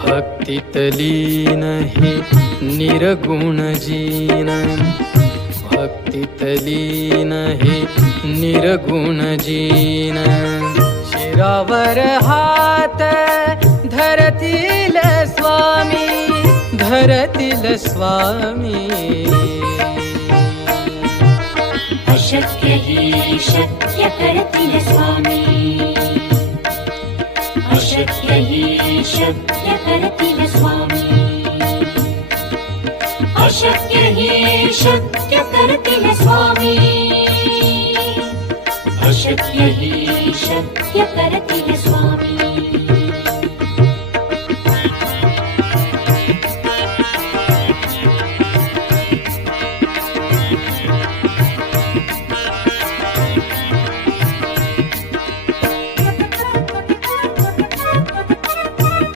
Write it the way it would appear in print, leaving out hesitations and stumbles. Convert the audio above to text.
भक्तीत लीन हे निर्गुण जीन, भक्तीत लीन हे निर्गुण जीन. शिरावर हात धरतील स्वामी, धरतील स्वामी. अशक्य ही शक्य करतील स्वामी, अशक्य ही शक्य करतील स्वामी, अशक्य ही शक्य करतील स्वामी, अशक्य ही शक्य करतील स्वामी.